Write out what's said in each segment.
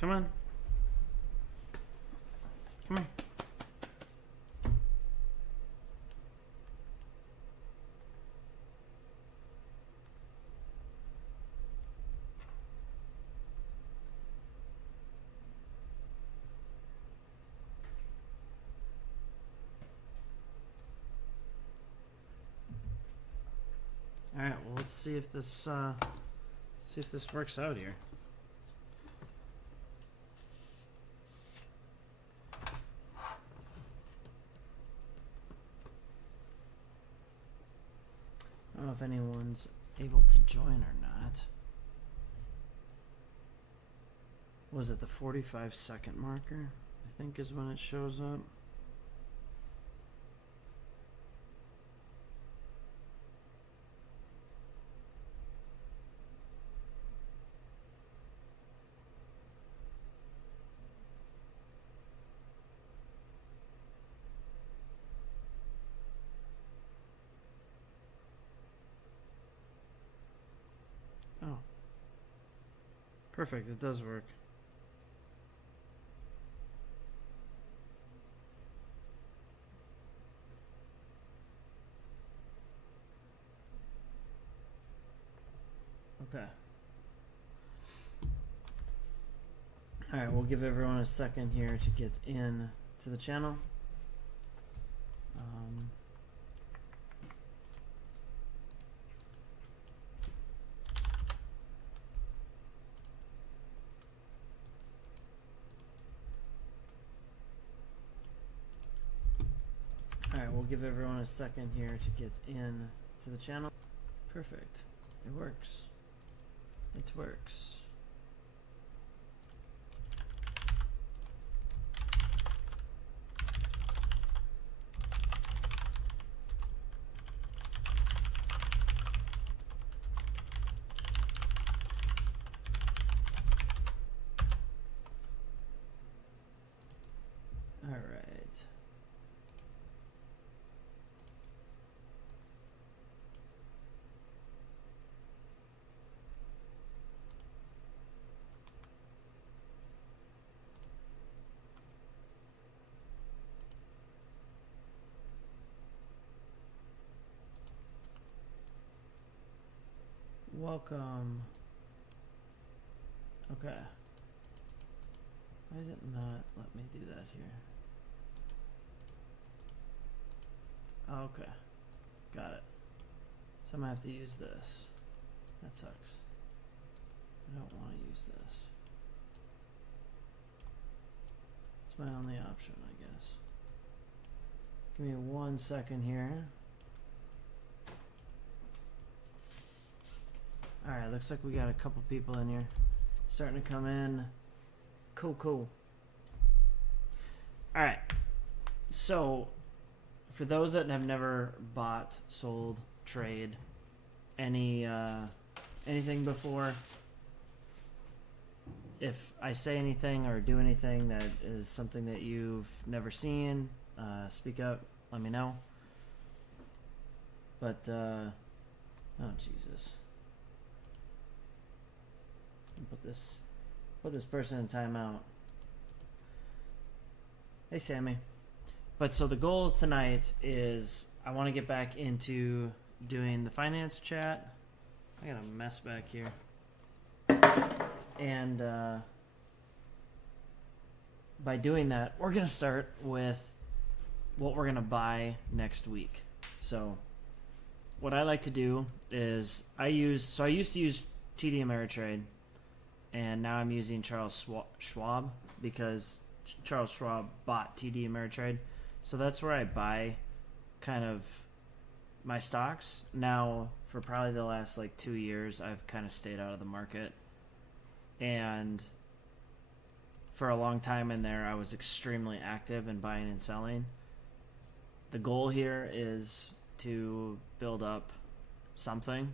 Come on. Come on. All right. Well, let's see if this works out here. I don't know if anyone's able to join or not. Was it the 45-second marker? I think is when it shows up. Oh. Perfect, it does work. Okay. Alright, we'll give everyone a second here to get in to the channel. Alright, we'll give everyone a second here to get in to the channel. Perfect. It works. It works. All right. Welcome. Okay. Why is it not let me do that here? Oh, okay. Got it. So I'm gonna have to use this. That sucks. I don't want to use this. It's my only option, I guess. Give me 1 second here. Alright, looks like we got a couple people in here. Starting to come in. Cool. Alright. So, for those that have never bought, sold, trade, anything before, if I say anything or do anything that is something that you've never seen, speak up, let me know. But, oh Jesus. Put this person in timeout. Hey Sammy. But so the goal tonight is I want to get back into doing the finance chat. I got a mess back here. And by doing that, we're going to start with what we're going to buy next week. So what I like to do is I used to use TD Ameritrade, and now I'm using Charles Schwab because Charles Schwab bought TD Ameritrade. So that's where I buy kind of my stocks. Now, for probably the last like 2 years, I've kind of stayed out of the market. And for a long time in there, I was extremely active in buying and selling. The goal here is to build up something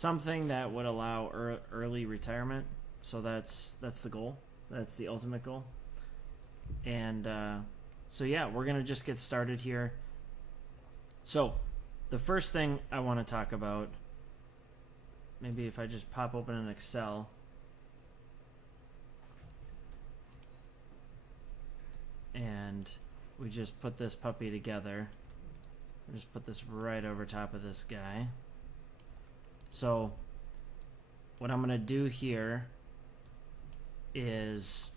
that would allow early retirement. So that's the goal. That's the ultimate goal. And so yeah, we're gonna just get started here. So the first thing I want to talk about, maybe if I just pop open an Excel. we just put this puppy together. We'll just put this right over top of this guy. So what I'm going to do here is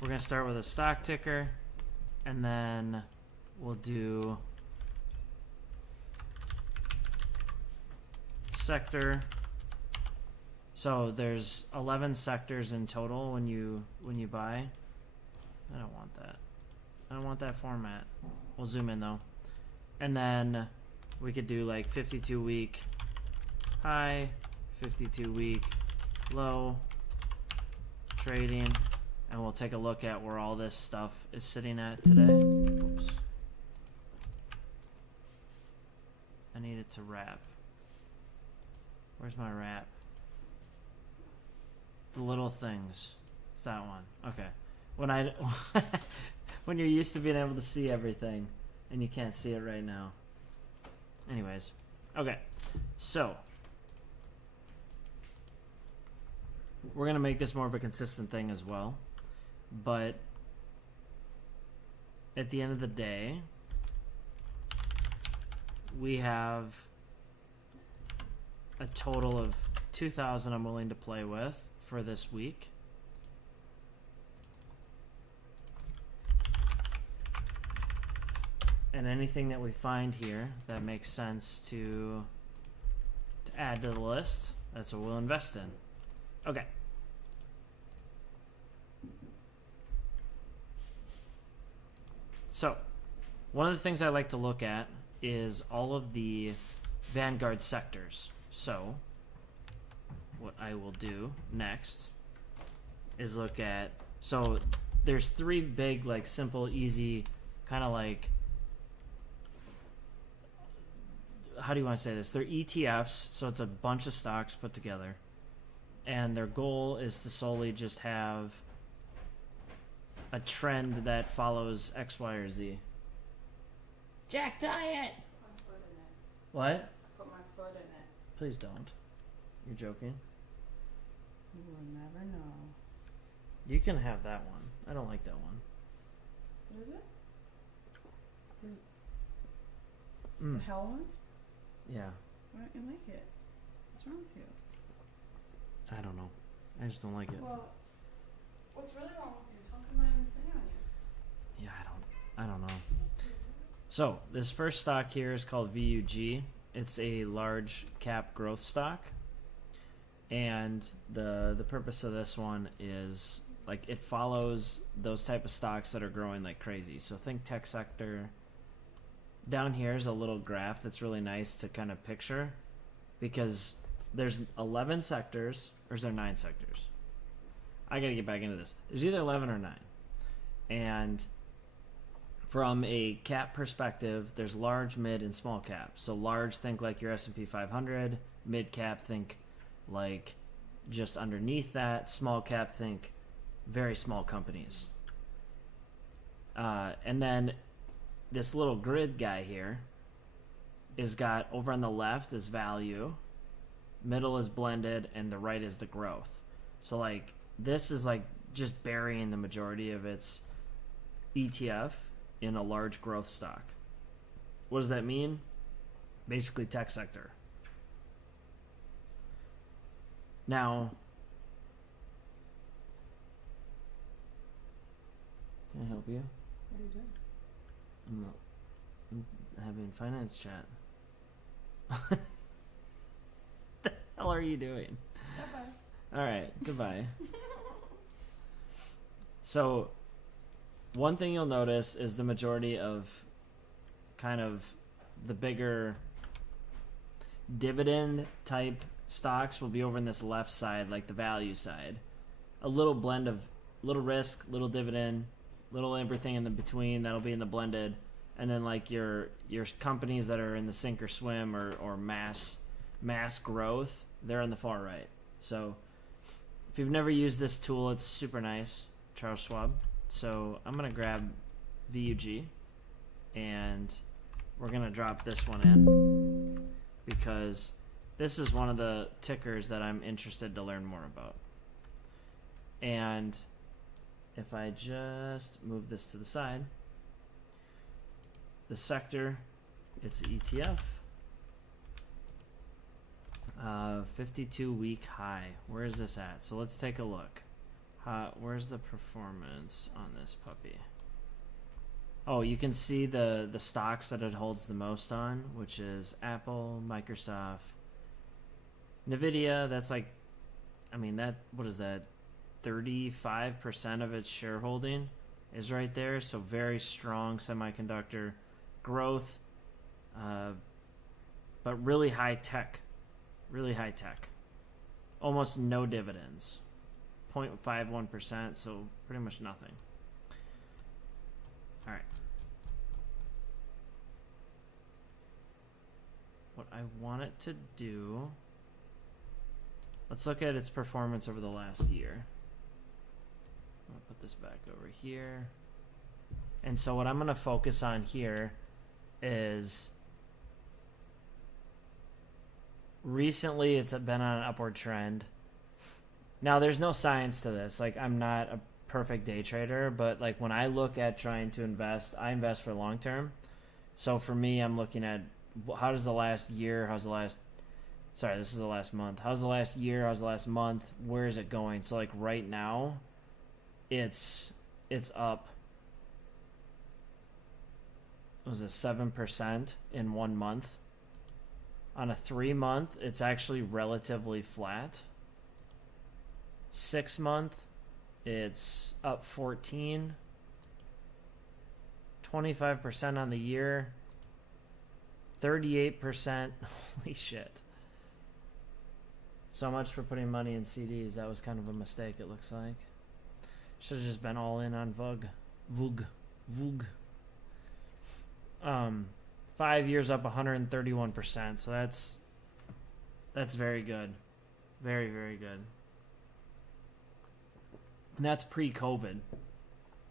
we're going to start with a stock ticker, and then we'll do sector. So there's 11 sectors in total when you buy. I don't want that. I don't want that format. We'll zoom in though. And then we could do like 52 week high, 52 week low, trading, and we'll take a look at where all this stuff is sitting at today. Oops. I need it to wrap. Where's my wrap? The little things. It's that one. Okay. When you're used to being able to see everything and you can't see it right now. Anyways. Okay. So we're going to make this more of a consistent thing as well. But at the end of the day, we have a total of 2,000 I'm willing to play with for this week. And anything that we find here that makes sense to add to the list, that's what we'll invest in. Okay. So, one of the things I like to look at is all of the Vanguard sectors. So, what I will do next is look at, so there's three big, like simple, easy, kind of like, how do you want to say this? They're ETFs, so it's a bunch of stocks put together. And their goal is to solely just have a trend that follows X, Y, or Z. Jack Diet! Put my foot in it. What? Put my foot in it. Please don't. You're joking. You will never know. You can have that one. I don't like that one. What is it? Mm. The hell one? Yeah. Why don't you like it? What's wrong with you? I don't know. I just don't like it. Well, what's really wrong with you? Tongue's not even sitting on you. Yeah, I don't know. So this first stock here is called VUG. It's a large cap growth stock, and the purpose of this one is like it follows those type of stocks that are growing like crazy. So think tech sector. Down here is a little graph that's really nice to kind of picture, because there's 11 sectors, or is there 9 sectors? I gotta get back into this. There's either 11 or 9. And from a cap perspective, there's large, mid, and small cap. So large, think like your S&P 500. Mid cap, think like just underneath that. Small cap, think very small companies. And then this little grid guy here is got, over on the left is value, middle is blended, and the right is the growth. So like this is like just burying the majority of its ETF in a large growth stock. What does that mean? Basically tech sector. Now, can I help you? What are you doing? I'm having finance chat. The hell are you doing? Bye-bye. All right, goodbye. So, one thing you'll notice is the majority of kind of the bigger dividend type stocks will be over in this left side, like the value side. A little blend of little risk, little dividend, little everything in the between, that'll be in the blended. And then like your companies that are in the sink or swim or mass growth, they're on the far right. So if you've never used this tool, it's super nice. Charles Schwab. So I'm gonna grab VUG and we're gonna drop this one in because this is one of the tickers that I'm interested to learn more about. And if I just move this to the side, the sector, it's ETF. 52-week high. Where is this at? So let's take a look. Where's the performance on this puppy? Oh, you can see the stocks that it holds the most on, which is Apple, Microsoft, Nvidia. That's like, I mean, what is that? 35% of its shareholding is right there. So very strong semiconductor growth, but really high tech. Really high tech. Almost no dividends. 0.51%, so pretty much nothing. All right. What I want it to do, let's look at its performance over the last year. I'll put this back over here. And so what I'm going to focus on here is recently it's been on an upward trend. Now there's no science to this. Like, I'm not a perfect day trader, but like when I look at trying to invest, I invest for long term. So for me, I'm looking at this is the last month. How's the last year? How's the last month? Where is it going? So like right now, it's up. Was it 7% in 1 month? On a 3 month, it's actually relatively flat. 6 month, it's up 14. 25% on the year. 38%. Holy shit. So much for putting money in CDs. That was kind of a mistake, it looks like. Should have just been all in on VUG. 5 years up 131%. So that's very good. Very, very good. And that's pre-COVID.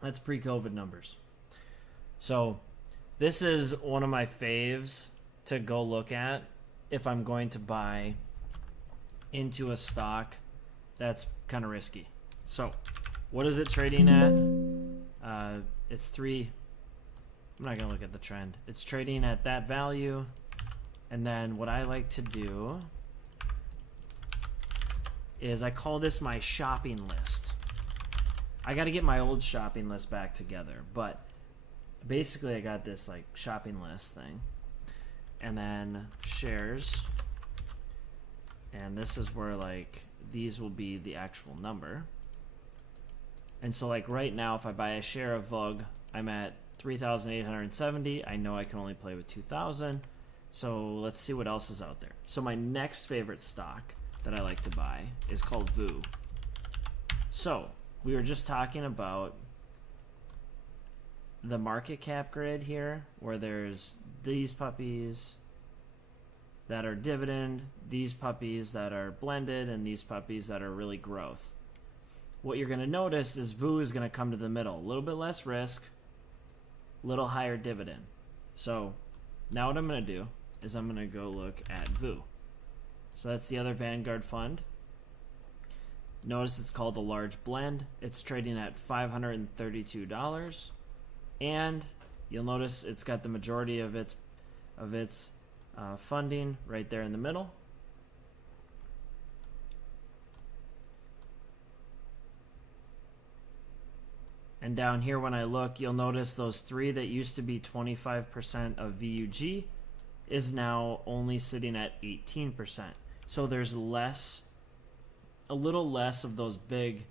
That's pre-COVID numbers. So this is one of my faves to go look at if I'm going to buy into a stock that's kind of risky. So what is it trading at? It's 3. I'm not going to look at the trend. It's trading at that value. And then what I like to do is I call this my shopping list. I got to get my old shopping list back together, but basically I got this like shopping list thing. And then shares. And this is where like these will be the actual number. And so like right now if I buy a share of VUG, I'm at 3,870. I know I can only play with 2,000. So let's see what else is out there. So my next favorite stock that I like to buy is called VU. So we were just talking about the market cap grid here, where there's these puppies that are dividend, these puppies that are blended, and these puppies that are really growth. What you're going to notice is VU is going to come to the middle. A little bit less risk, little higher dividend. So now what I'm going to do is I'm going to go look at VU. So that's the other Vanguard fund. Notice it's called a large blend. It's trading at $532. And you'll notice it's got the majority of its funding right there in the middle. And down here when I look, you'll notice those 3 that used to be 25% of VUG is now only sitting at 18%. So there's a little less of those big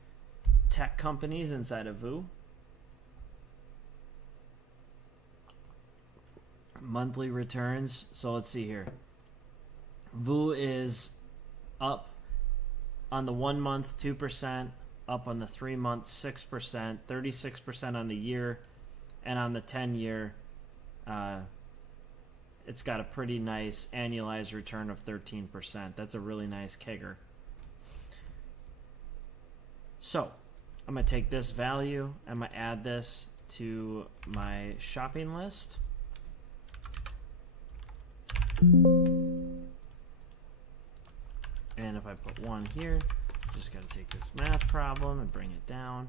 tech companies inside of VU. Monthly returns. So let's see here. VU is up on the 1 month 2%, up on the 3 month 6%, 36% on the year, and on the 10-year, it's got a pretty nice annualized return of 13%. That's a really nice CAGR. So I'm going to take this value, I'm going to add this to my shopping list. And if I put 1 here, just got to take this math problem and bring it down.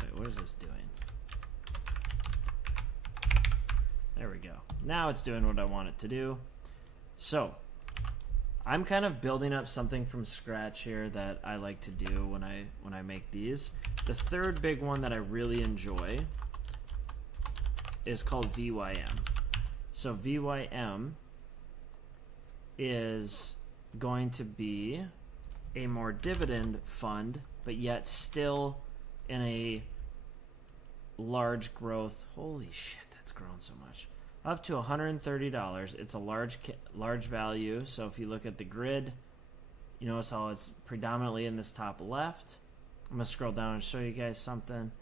Wait, what is this doing? There we go. Now it's doing what I want it to do. So, I'm kind of building up something from scratch here that I like to do when I make these. The third big one that I really enjoy is called VYM. So VYM is going to be a more dividend fund, but yet still in a large growth. Holy shit, that's grown so much. Up to $130. It's a large value. So if you look at the grid, you notice how it's predominantly in this top left. I'm gonna scroll down and show you guys something.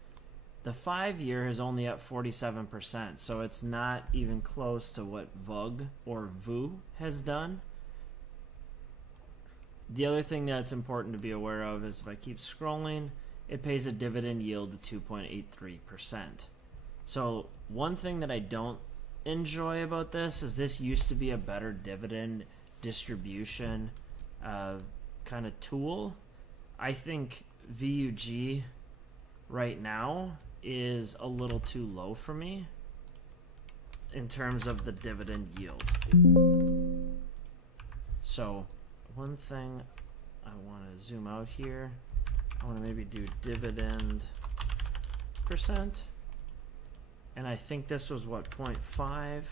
The 5-year is only up 47%, so it's not even close to what VUG or VU has done. The other thing that's important to be aware of is if I keep scrolling, it pays a dividend yield of 2.83%. So one thing that I don't enjoy about this is this used to be a better dividend distribution kind of tool. I think VUG right now is a little too low for me in terms of the dividend yield. So one thing I want to zoom out here, I want to maybe do dividend percent, and I think this was what, 0.5.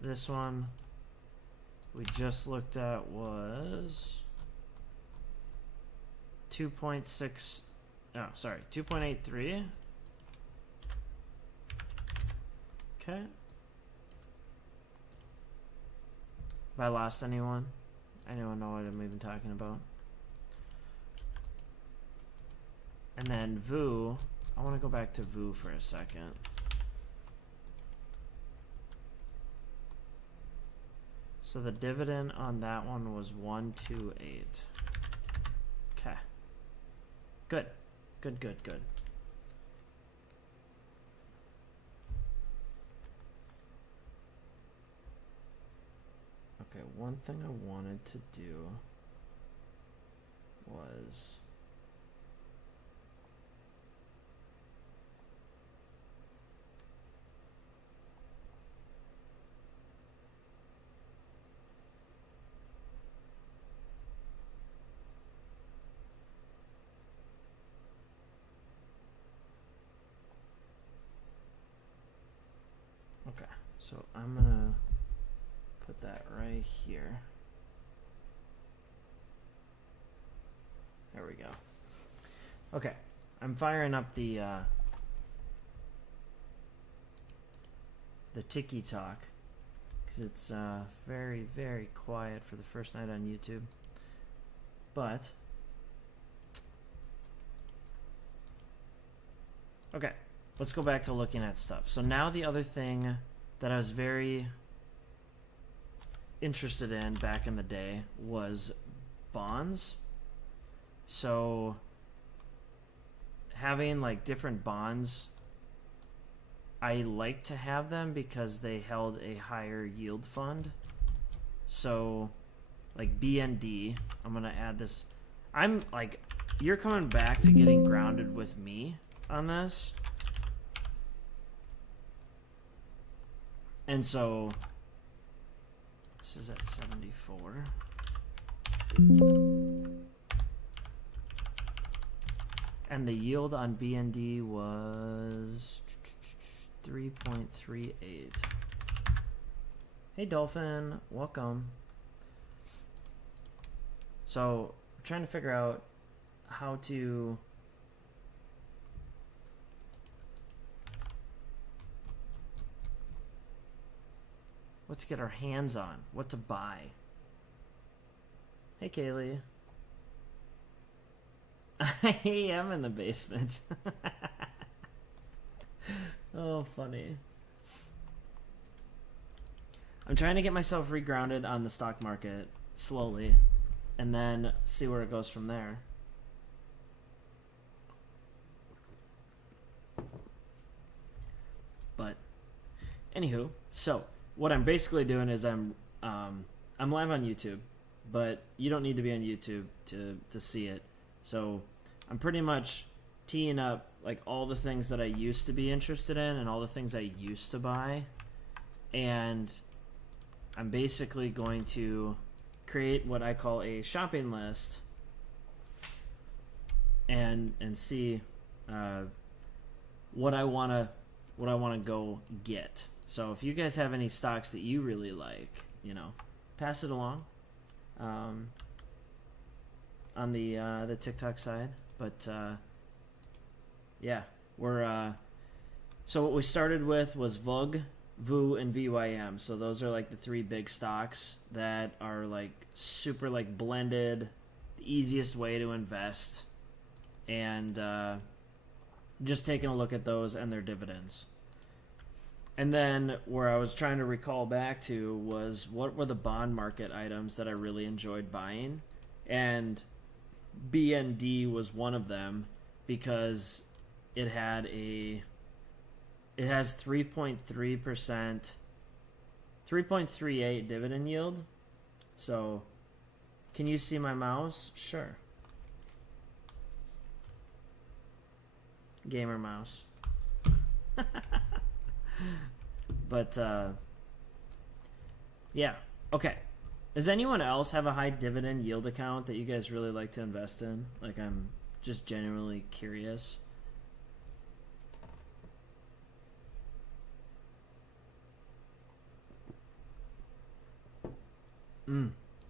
This one we just looked at was 2.6, oh, sorry, 2.83. Okay. Have I lost anyone? Anyone know what I'm even talking about? And then VU, I want to go back to VU for a second. So the dividend on that one was 128. Okay. Good. Good, good, good. Okay, one thing I wanted to do was okay, so I'm gonna put that right here. There we go. Okay, I'm firing up the Tiki Talk because it's very, very quiet for the first night on YouTube. But okay, let's go back to looking at stuff. So now the other thing that I was very interested in back in the day was bonds. So having like different bonds, I like to have them because they held a higher yield fund. So like BND, I'm gonna add this. I'm like, you're coming back to getting grounded with me on this. And so this is at 74. And the yield on BND was 3.38. Hey Dolphin, welcome. So we're trying to figure out how to what to get our hands on, what to buy. Hey Kaylee. I am in the basement. Oh, funny. I'm trying to get myself regrounded on the stock market slowly and then see where it goes from there. But Anywho, so what I'm basically doing is I'm live on YouTube, but you don't need to be on YouTube to see it. So I'm pretty much teeing up like all the things that I used to be interested in and all the things I used to buy, and I'm basically going to create what I call a shopping list and see what I wanna go get. So if you guys have any stocks that you really like, you know, pass it along on the TikTok side. But yeah, we're so what we started with was VUG, VU, and VYM. So those are like the three big stocks that are like super like blended, the easiest way to invest, and just taking a look at those and their dividends. And then where I was trying to recall back to was what were the bond market items that I really enjoyed buying, and BND was one of them because it has 3.3%, 3.38 dividend yield. So can you see my mouse? Sure. Gamer mouse. But yeah, okay. Does anyone else have a high dividend yield account that you guys really like to invest in? Like, I'm just genuinely curious.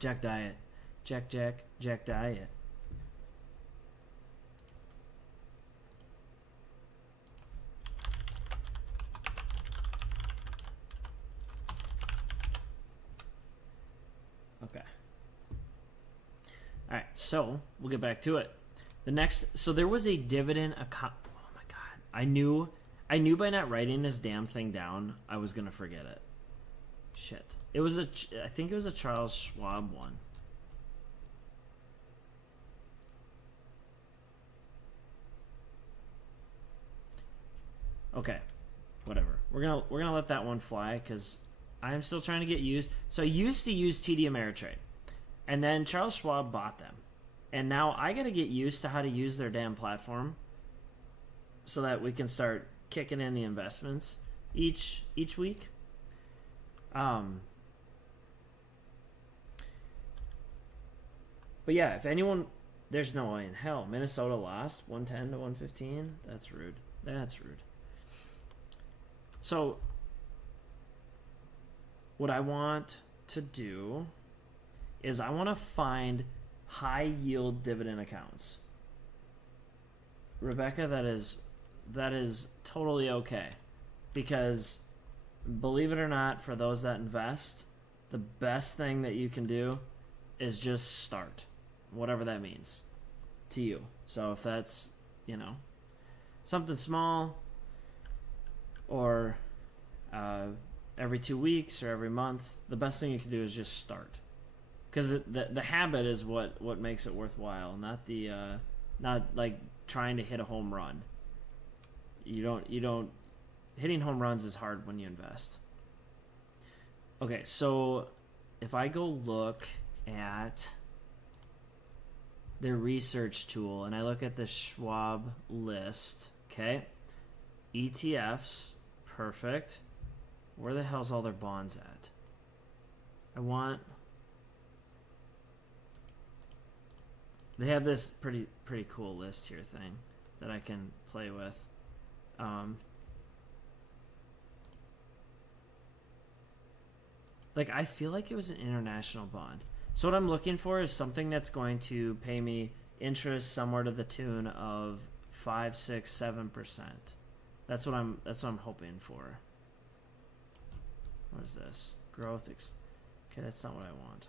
Jack Diet. Jack Diet. Okay. All right, so we'll get back to it. The next, so there was a dividend account. Oh my god, I knew by not writing this damn thing down, I was gonna forget it. Shit, I think it was a Charles Schwab one. Okay, whatever. We're gonna let that one fly because I'm still trying to get used. So I used to use TD Ameritrade, and then Charles Schwab bought them, and now I got to get used to how to use their damn platform, so that we can start kicking in the investments each week. But yeah, if anyone, there's no way in hell Minnesota lost 110 to 115. That's rude. That's rude. So what I want to do is I want to find high yield dividend accounts. Rebecca, that is totally okay, because believe it or not, for those that invest, the best thing that you can do is just start, whatever that means to you. So if that's, something small, or every 2 weeks or every month, the best thing you can do is just start, because the habit is what makes it worthwhile, not like trying to hit a home run. You don't hitting home runs is hard when you invest. Okay, so if I go look at their research tool and I look at the Schwab list, okay, ETFs, perfect. Where the hell's all their bonds at? They have this pretty cool list here thing that I can play with. Like, I feel like it was an international bond. So what I'm looking for is something that's going to pay me interest somewhere to the tune of 5, 6, 7%. That's what I'm hoping for. What is this? Growth. Okay, that's not what I want.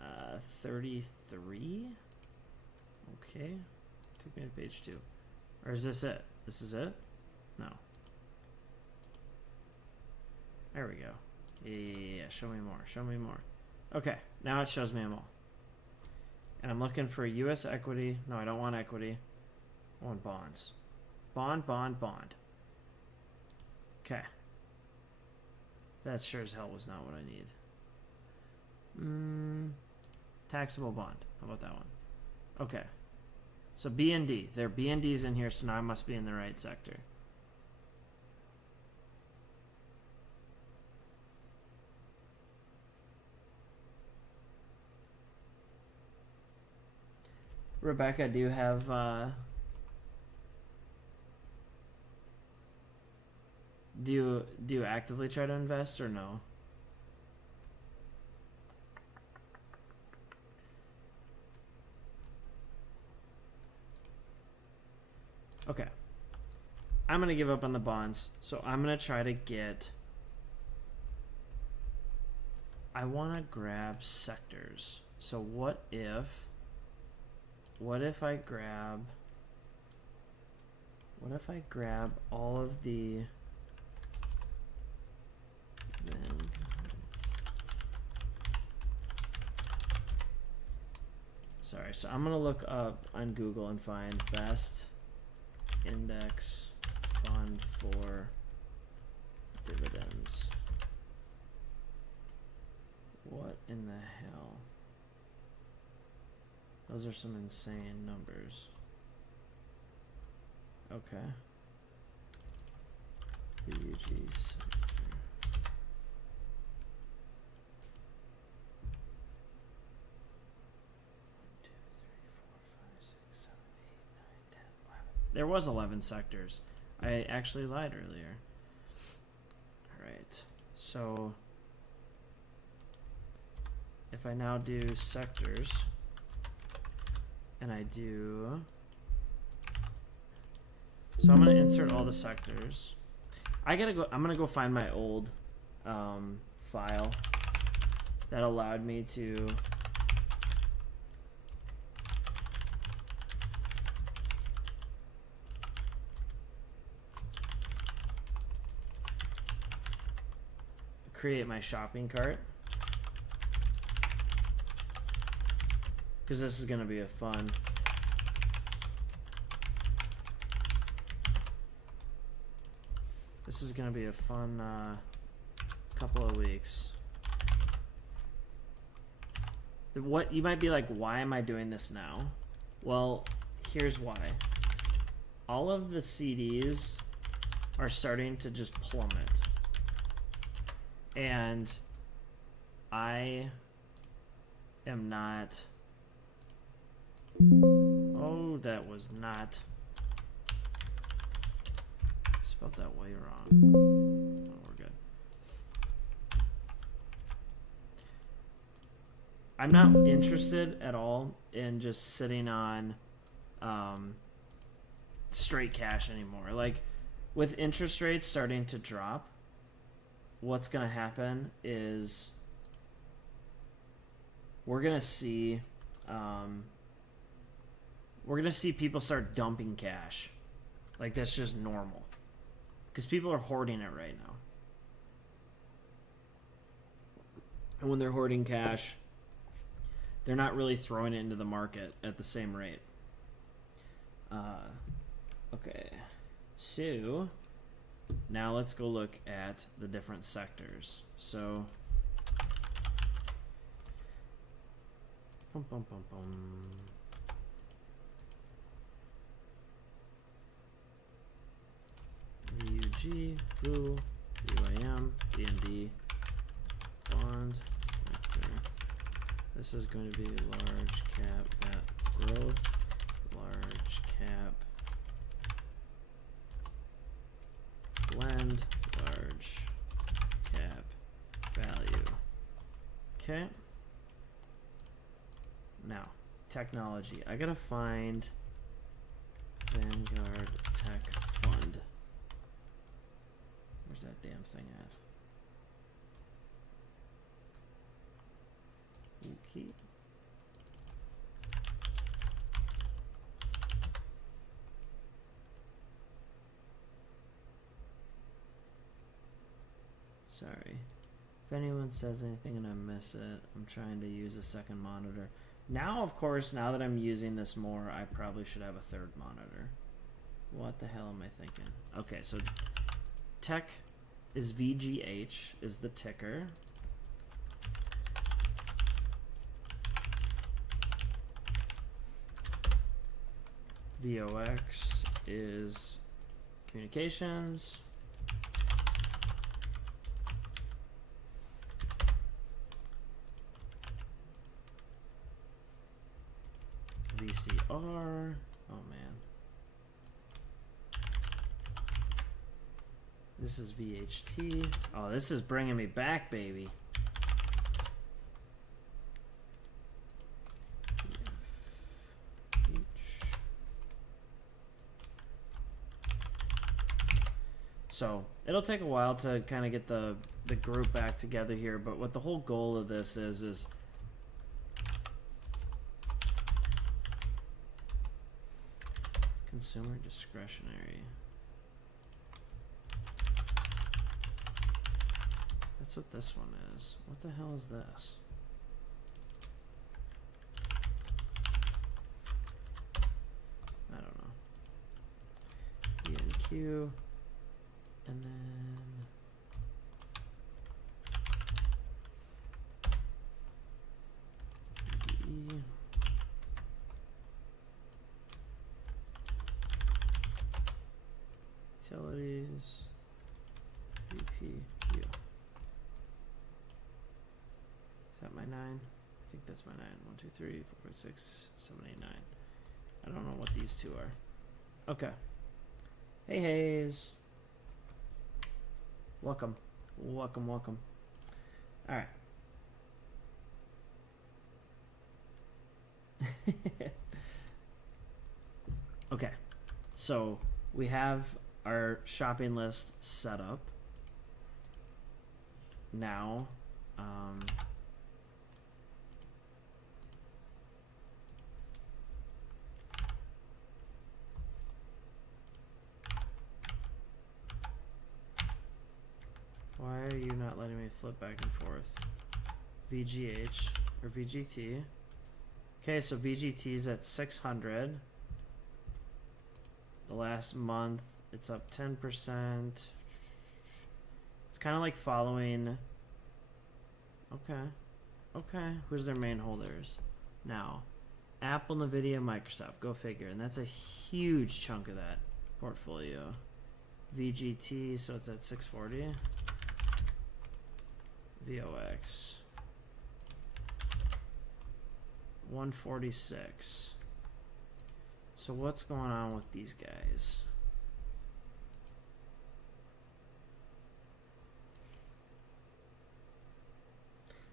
Uh, 33. Okay. Take me to page 2. Or is this it? This is it? No. There we go. Yeah. Show me more. Okay. Now it shows me them all. And I'm looking for U.S. equity. No, I don't want equity. I want bonds. Bond, bond, bond. Okay. That sure as hell was not what I need. Taxable bond. How about that one? Okay. So B and D. There are B and D's in here, so now I must be in the right sector. Rebecca, do you have do you actively try to invest or no? Okay. I'm gonna give up on the bonds, so I'm gonna try to get. I want to grab sectors. So what if I grab all of the sorry, so I'm gonna look up on Google and find best index fund for dividends. What in the hell? Those are some insane numbers. Okay. BUG sector. There was 11 sectors. I actually lied earlier. Alright, so if I now do sectors and I do, so I'm gonna insert all the sectors. I'm gonna go find my old file that allowed me to create my shopping cart, because this is going to be a fun couple of weeks. What you might be like, why am I doing this now? Well, here's why. All of the CDs are starting to just plummet. And I am not. Oh, that was not. I spelled that way wrong. Oh, we're good. I'm not interested at all in just sitting on straight cash anymore. Like, with interest rates starting to drop, what's going to happen is we're going to see people start dumping cash. Like, that's just normal, because people are hoarding it right now. And when they're hoarding cash, they're not really throwing it into the market at the same rate. Okay, so now let's go look at the different sectors. So, VUG, VU, UAM, DND, bond sector. This is going to be large cap growth, large cap blend, large cap value. Okay. Now, technology. I gotta find Vanguard Tech Fund. Where's that damn thing at? Okay. Sorry. If anyone says anything and I miss it, I'm trying to use a second monitor. Now, of course, now that I'm using this more, I probably should have a third monitor. What the hell am I thinking? Okay, so tech is VGH is the ticker. VOX is communications. VCR. Oh man. This is VHT. Oh, this is bringing me back, baby. So it'll take a while to kind of get the group back together here, but what the whole goal of this is consumer discretionary. That's what this one is. What the hell is this? I don't know. ENQ. And then E. Utilities. VPU. Is that my 9? I think that's my 9. 1, 2, 3, 4, 5, 6, 7, 8, 9. I don't know what these two are. Okay. Hey, Hayes. Welcome. Welcome, welcome. All right. Okay. So we have our shopping list set up. Now, why are you not letting me flip back and forth? VGH or VGT. Okay, so VGT is at 600. The last month, it's up 10%. It's kind of like following. Okay. Okay. Who's their main holders? Now, Apple, Nvidia, Microsoft. Go figure. And that's a huge chunk of that portfolio. VGT, so it's at 640. VOX 146. So what's going on with these guys?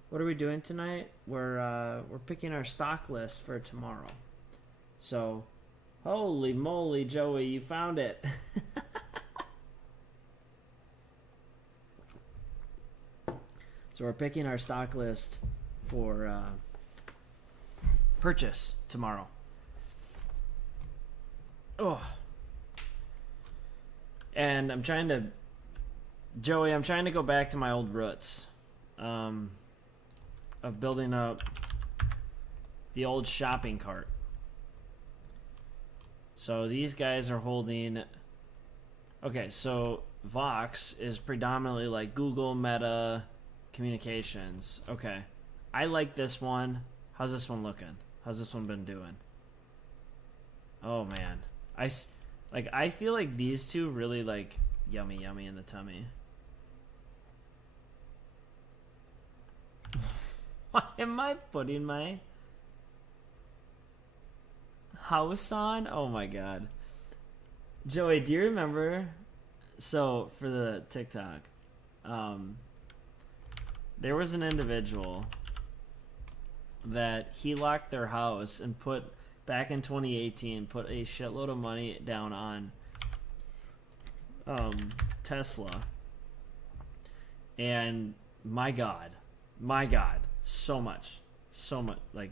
What are we doing tonight? We're picking our stock list for tomorrow. So, holy moly, Joey, you found it. So we're picking our stock list for purchase tomorrow. Oh. And I'm trying to, Joey, I'm trying to go back to my old roots of building up the old shopping cart. So these guys are holding, okay, so Vox is predominantly like Google, Meta, communications. Okay. I like this one. How's this one looking? How's this one been doing? Oh man. I feel like these two really like yummy in the tummy. Why am I putting my house on? Oh my god. Joey, do you remember? So for the TikTok, there was an individual that he locked their house and put back in 2018 put a shitload of money down on Tesla, and my god, so much like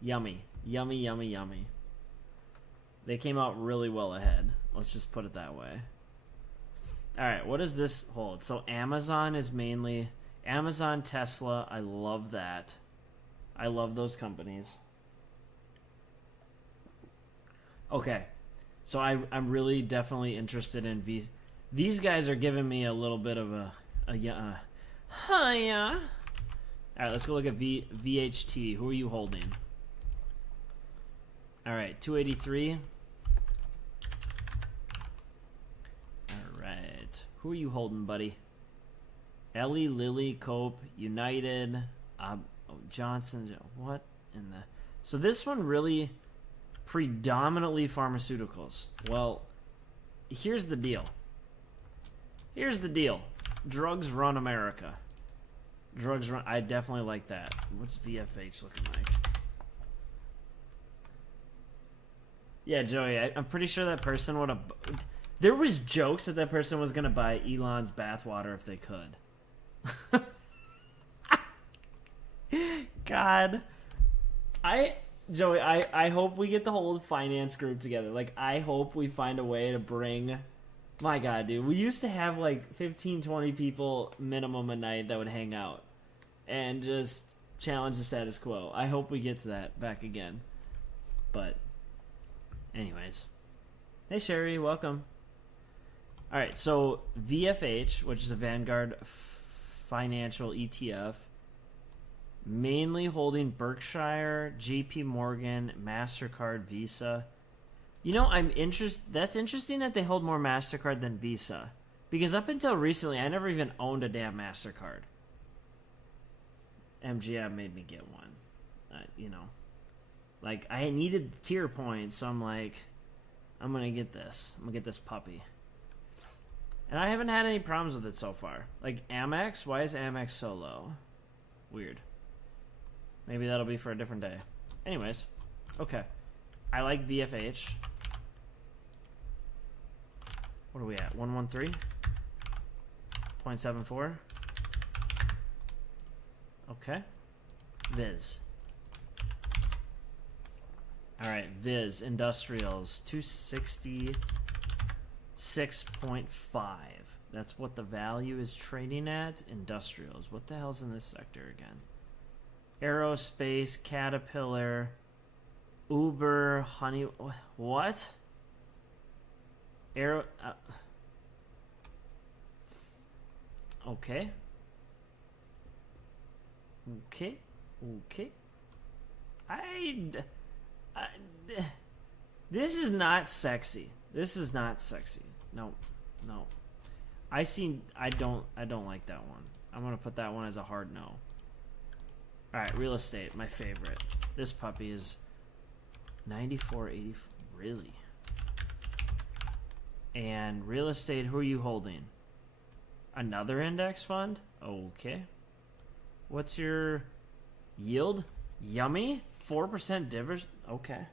yummy. They came out really well ahead, let's just put it that way. All right, what does this hold? So Amazon is mainly Amazon, Tesla. I love that. I love those companies. Okay. So I'm really definitely interested in V. These guys are giving me a little bit of yeah. All right, let's go look at VHT. Who are you holding? All right, 283. All right. Who are you holding, buddy? Ellie, Lilly, Cope, United, Johnson. What in the... So this one really predominantly pharmaceuticals. Well, here's the deal. Drugs run America. Drugs run... I definitely like that. What's VFH looking like? Yeah, Joey, I'm pretty sure that person would have... There was jokes that person was going to buy Elon's bathwater if they could. God. Joey, I hope we get the whole finance group together. Like, I hope we find a way to bring... My God, dude. We used to have like 15, 20 people minimum a night that would hang out and just challenge the status quo. I hope we get to that back again. But, anyways. Hey, Sherry. Welcome. All right, so VFH, which is a Vanguard financial ETF, mainly holding Berkshire, JP Morgan, MasterCard, Visa. You know, that's interesting that they hold more MasterCard than Visa. Because up until recently, I never even owned a damn MasterCard. MGM made me get one. You know. Like, I needed tier points, so I'm like, I'm going to get this. I'm going to get this puppy. And I haven't had any problems with it so far. Like, Amex? Why is Amex so low? Weird. Maybe that'll be for a different day. Anyways. Okay. I like VFH. What are we at? 113.74. Okay. Viz. Alright, Viz. Industrials. 266.5. That's what the value is trading at. Industrials. What the hell's in this sector again? Aerospace, Caterpillar, Uber, Honey... What? Okay. This is not sexy. No. I don't like that one. I'm gonna put that one as a hard no. Alright, real estate, my favorite. This puppy is 94.80. Really? And real estate, who are you holding? Another index fund? Okay. What's your yield? Yummy? 4% dividend? Okay.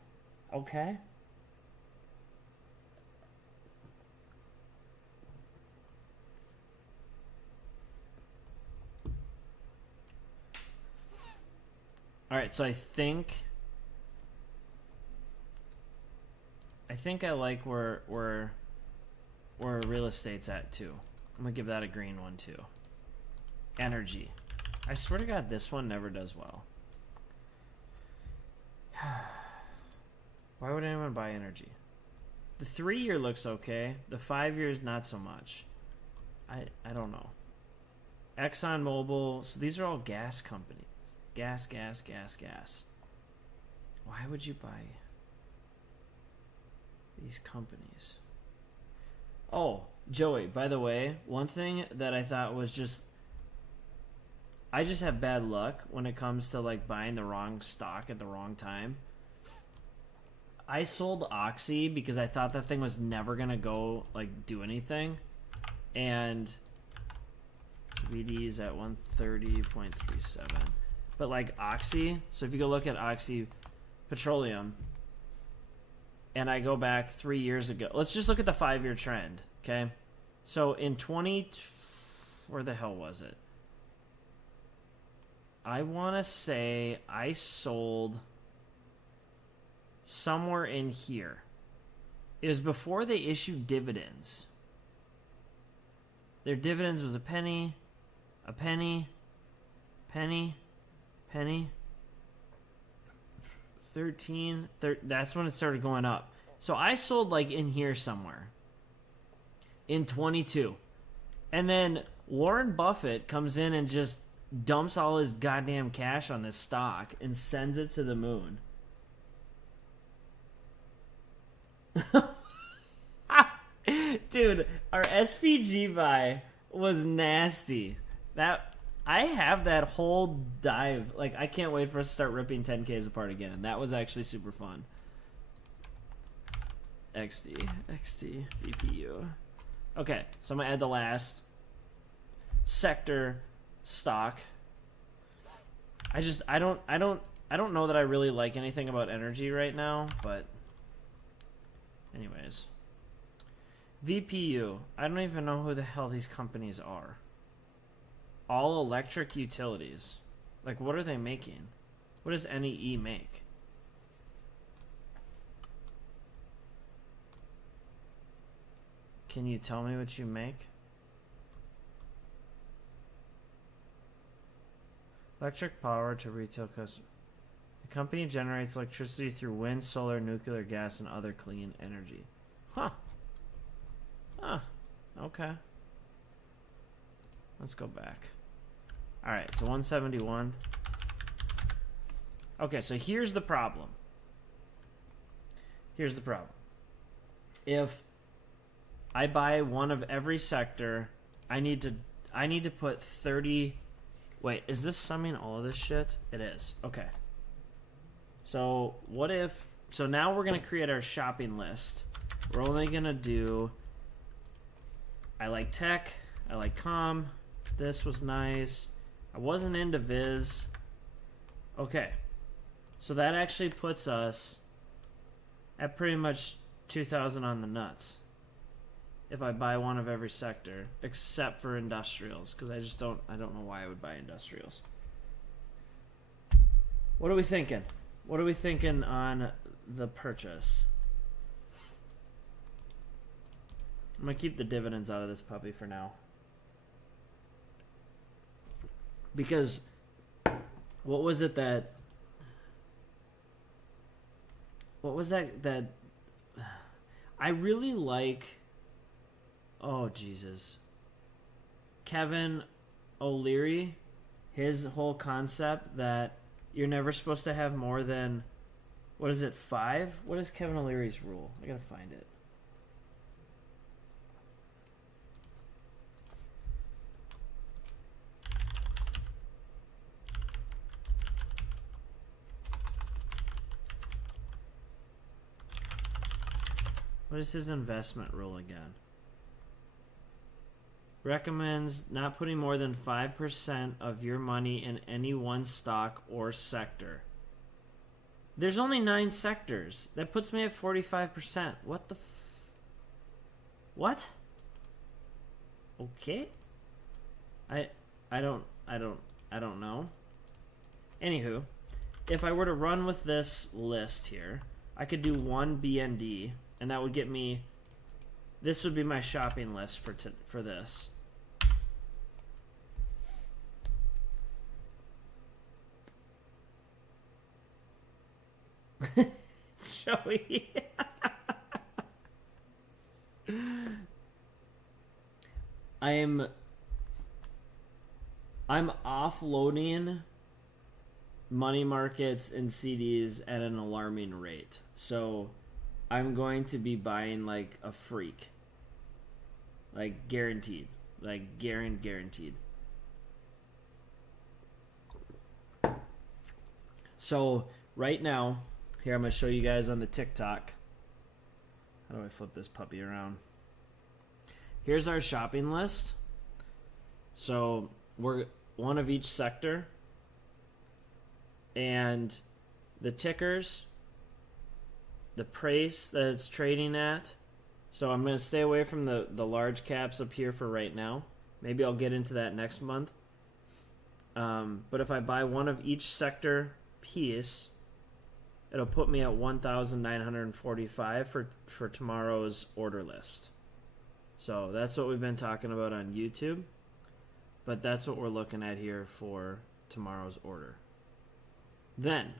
Alright, so I think I like where real estate's at too. I'm gonna give that a green one too. Energy. I swear to God, this one never does well. Why would anyone buy energy? The 3-year looks okay. The 5 years, not so much. I don't know. ExxonMobil. So these are all gas companies. Gas. Why would you buy these companies? Oh, Joey, by the way, one thing that I thought was just... I just have bad luck when it comes to like buying the wrong stock at the wrong time. I sold Oxy because I thought that thing was never going to go like do anything. And VD's at 130.37. But like Oxy, so if you go look at Oxy Petroleum, and I go back 3 years ago, let's just look at the 5-year trend, okay? So in where the hell was it? I want to say I sold somewhere in here. It was before they issued dividends. Their dividends was a penny. 13. That's when it started going up. So I sold like in here somewhere in 22. And then Warren Buffett comes in and just dumps all his goddamn cash on this stock and sends it to the moon. Dude, our SPG buy was nasty. That I have that whole dive. Like, I can't wait for us to start ripping 10Ks apart again. That was actually super fun. XT, VPU. Okay, so I'm gonna add the last sector stock. I don't know that I really like anything about energy right now, but anyways. VPU. I don't even know who the hell these companies are. All electric utilities. Like, what are they making? What does NEE make? Can you tell me what you make? Electric power to retail customers. The company generates electricity through wind, solar, nuclear, gas, and other clean energy. Huh. Okay. Let's go back. Alright, so 171. Okay, so here's the problem. If I buy one of every sector, I need to put 30. Wait, is this summing all of this shit? It is. Okay. So what if, so now we're going to create our shopping list. We're only going to do, I like tech, I like comm, this was nice. I wasn't into Viz. Okay. So that actually puts us at pretty much 2,000 on the nuts. If I buy one of every sector, except for industrials, because I don't know why I would buy industrials. What are we thinking? What are we thinking on the purchase? I'm going to keep the dividends out of this puppy for now. Because what was it that... What was that I really like... Oh, Jesus. Kevin O'Leary, his whole concept that you're never supposed to have more than... What is it, 5? What is Kevin O'Leary's rule? I gotta find it. What is his investment rule again? Recommends not putting more than 5% of your money in any one stock or sector. There's only 9 sectors. That puts me at 45%. What the What? Okay. I don't know. Anywho, if I were to run with this list here, I could do one BND, and that would get me. This would be my shopping list for this. Joey. I'm offloading money markets and CDs at an alarming rate. So I'm going to be buying like a freak. Like guaranteed. Like guaranteed. So right now, here I'm going to show you guys on the TikTok. How do I flip this puppy around? Here's our shopping list. So we're one of each sector. And the tickers, the price that it's trading at. So I'm going to stay away from the large caps up here for right now. Maybe I'll get into that next month. But if I buy one of each sector piece, it'll put me at 1,945 for tomorrow's order list. So that's what we've been talking about on YouTube. But that's what we're looking at here for tomorrow's order. Then,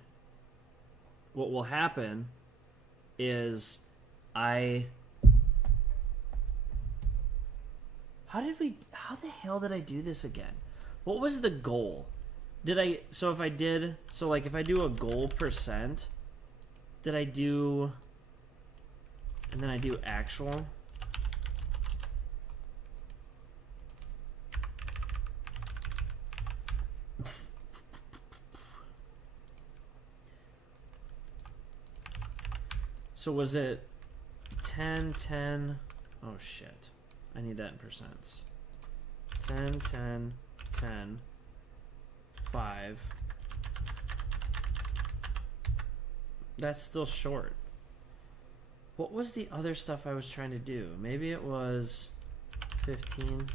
what will happen is how the hell did I do this again? What was the goal? If I do a goal percent, did I do, and then I do actual? So was it 10, 10? Oh shit. I need that in percents. 10, 10, 10, 5. That's still short. What was the other stuff I was trying to do? Maybe it was 15.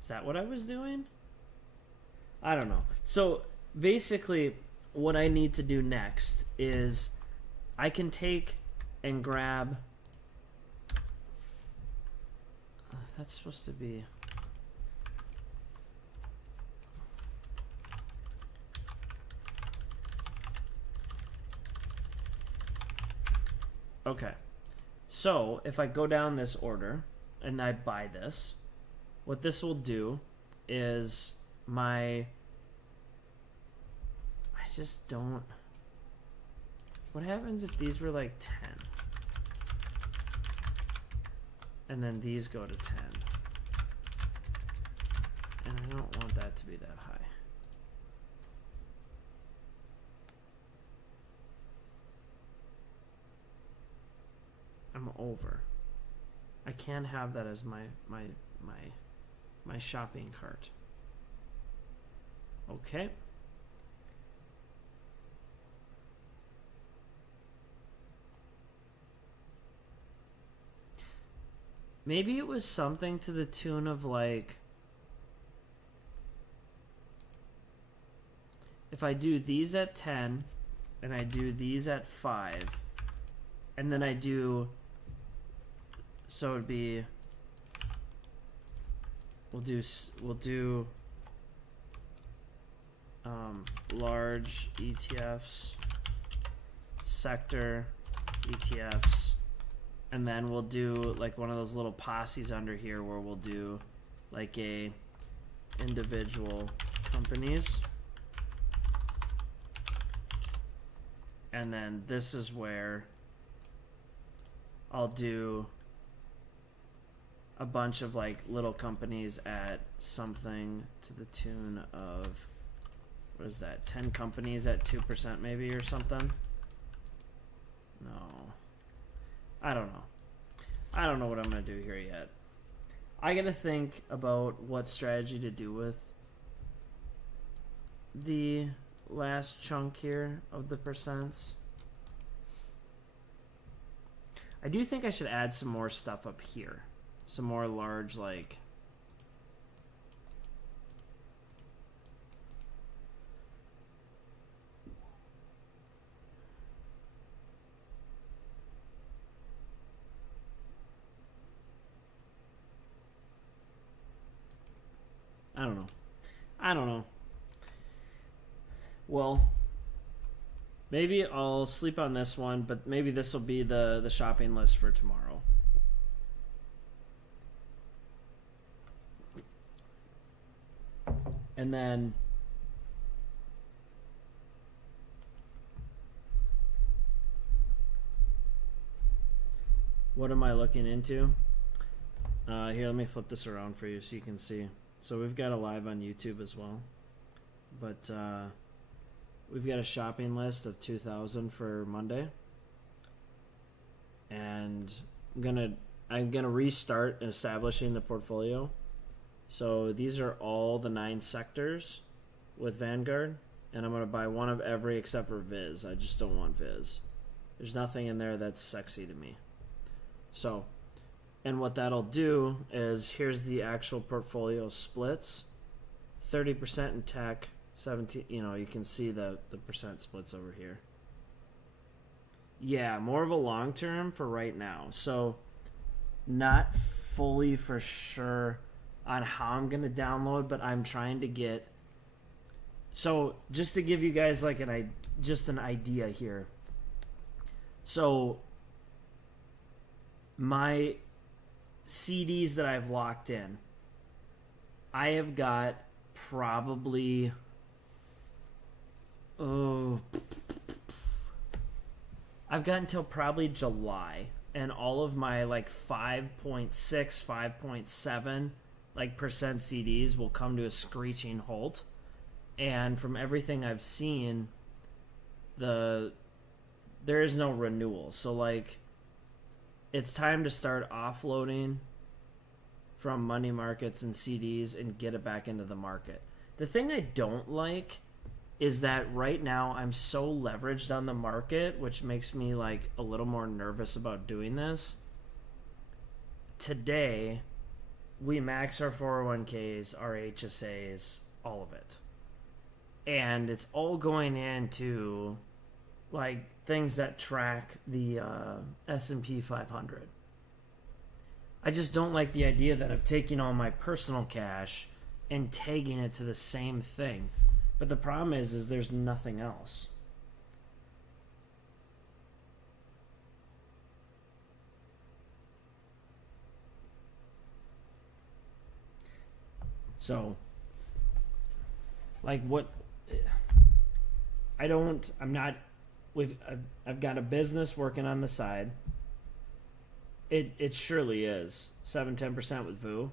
Is that what I was doing? I don't know. So basically, what I need to do next is I can take and grab. That's supposed to be. Okay. So if I go down this order and I buy this, what this will do is I just don't. What happens if these were like 10? And then these go to 10. And I don't want that to be that high. I'm over. I can't have that as my shopping cart. Okay. Maybe it was something to the tune of like, if I do these at 10 and I do these at 5 and then I do, so it'd be, we'll do large ETFs, sector ETFs, and then we'll do like one of those little posses under here where we'll do like a individual companies. And then this is where I'll do a bunch of like little companies at something to the tune of, what is that, 10 companies at 2% maybe or something? No. I don't know. I don't know what I'm going to do here yet. I got to think about what strategy to do with the last chunk here of the percents. I do think I should add some more stuff up here. Some more large, like, I don't know. Well, maybe I'll sleep on this one, but maybe this will be the shopping list for tomorrow. And then what am I looking into? Here, let me flip this around for you so you can see. So we've got a live on YouTube as well, but we've got a shopping list of 2,000 for Monday, and I'm gonna restart establishing the portfolio. So these are all the 9 sectors with Vanguard, and I'm gonna buy one of every except for Viz. I just don't want Viz. There's nothing in there that's sexy to me. So, and what that'll do is, here's the actual portfolio splits. 30% in tech, 17, you can see the percent splits over here. Yeah, more of a long term for right now. So, not fully for sure on how I'm going to download, but I'm trying to get... So, just to give you guys like just an idea here. So, my CDs that I've locked in, I have got probably I've got until probably July, and all of my like 5.6, 5.7 like percent CDs will come to a screeching halt. And from everything I've seen, there is no renewal. So like it's time to start offloading from money markets and CDs and get it back into the market. The thing I don't like is that right now I'm so leveraged on the market, which makes me like a little more nervous about doing this. Today, we max our 401ks, our HSAs, all of it. And it's all going into like things that track the S&P 500. I just don't like the idea that I'm taking all my personal cash and tagging it to the same thing. But the problem is there's nothing else. So, like what? I've got a business working on the side. It surely is 7-10% with VU.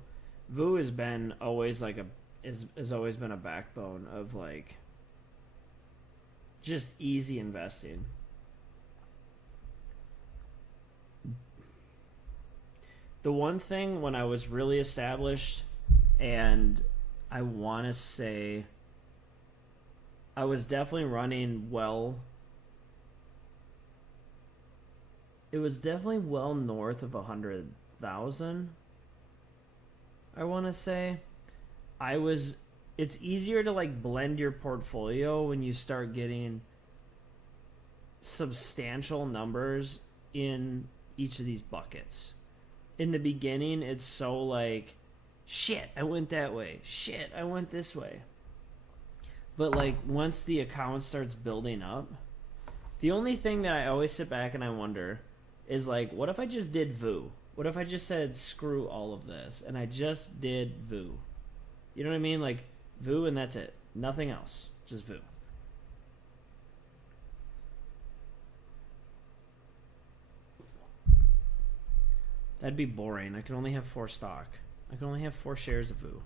VU has been always like has always been a backbone of like just easy investing. The one thing when I was really established, and I want to say I was definitely running well. It was definitely well north of 100,000. I want to say it's easier to like blend your portfolio when you start getting substantial numbers in each of these buckets. In the beginning, it's so like, shit, I went that way. Shit, I went this way. But like once the account starts building up, the only thing that I always sit back and I wonder is like, what if I just did VU? What if I just said screw all of this and I just did VU? You know what I mean? Like VU and that's it. Nothing else. Just VU. That'd be boring. I can only have 4 stock. I can only have 4 shares of VU.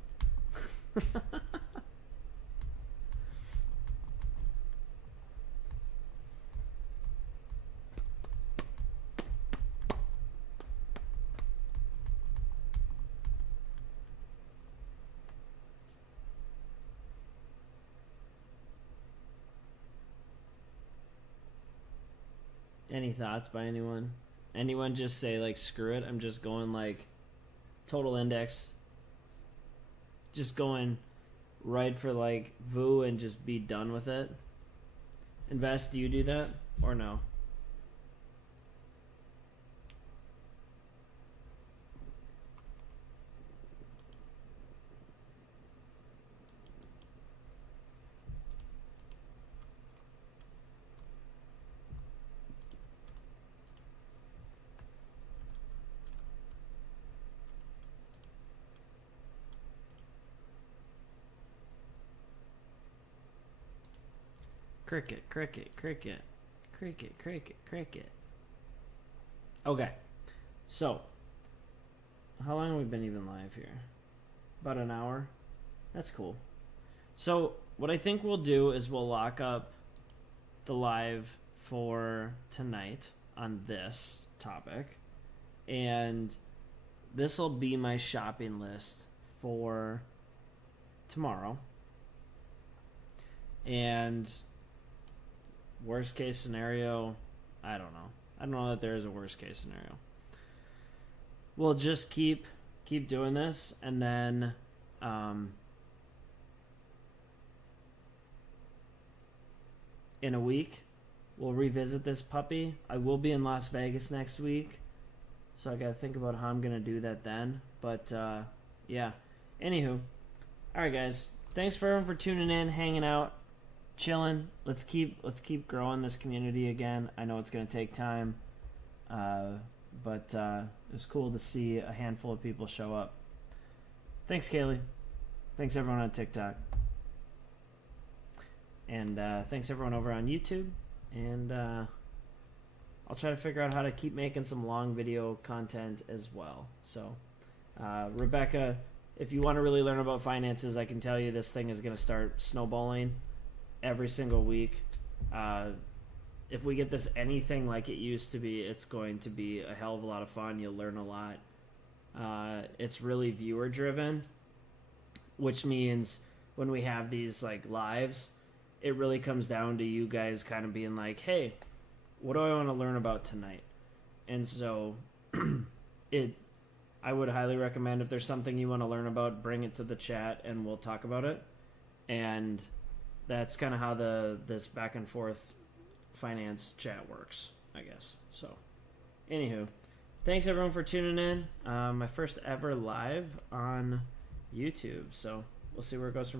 Any thoughts by anyone? Anyone just say like screw it, I'm just going like total index, just going right for like VU and just be done with it? Invest, do you do that or no? Cricket, cricket, cricket, cricket, cricket, cricket. Okay, so how long have we been even live here? About an hour. That's cool. So what I think we'll do is we'll lock up the live for tonight on this topic, and this will be my shopping list for tomorrow. And worst case scenario, I don't know. I don't know that there is a worst case scenario. We'll just keep doing this, and then in a week we'll revisit this puppy. I will be in Las Vegas next week, so I gotta think about how I'm gonna do that then. But yeah. Anywho, all right, guys. Thanks for everyone for tuning in, hanging out, chilling. Let's keep growing this community again. I know it's gonna take time, but it was cool to see a handful of people show up. Thanks, Kaylee. Thanks everyone on TikTok. And thanks everyone over on YouTube. And I'll try to figure out how to keep making some long video content as well. So, Rebecca, if you want to really learn about finances, I can tell you this thing is going to start snowballing every single week. If we get this anything like it used to be, it's going to be a hell of a lot of fun. You'll learn a lot. It's really viewer driven, which means when we have these like lives, it really comes down to you guys kind of being like, hey, what do I want to learn about tonight? And so I would highly recommend, if there's something you want to learn about, bring it to the chat and we'll talk about it. And that's kind of how this back and forth finance chat works, I guess. So, anywho, thanks everyone for tuning in. My first ever live on YouTube. So we'll see where it goes from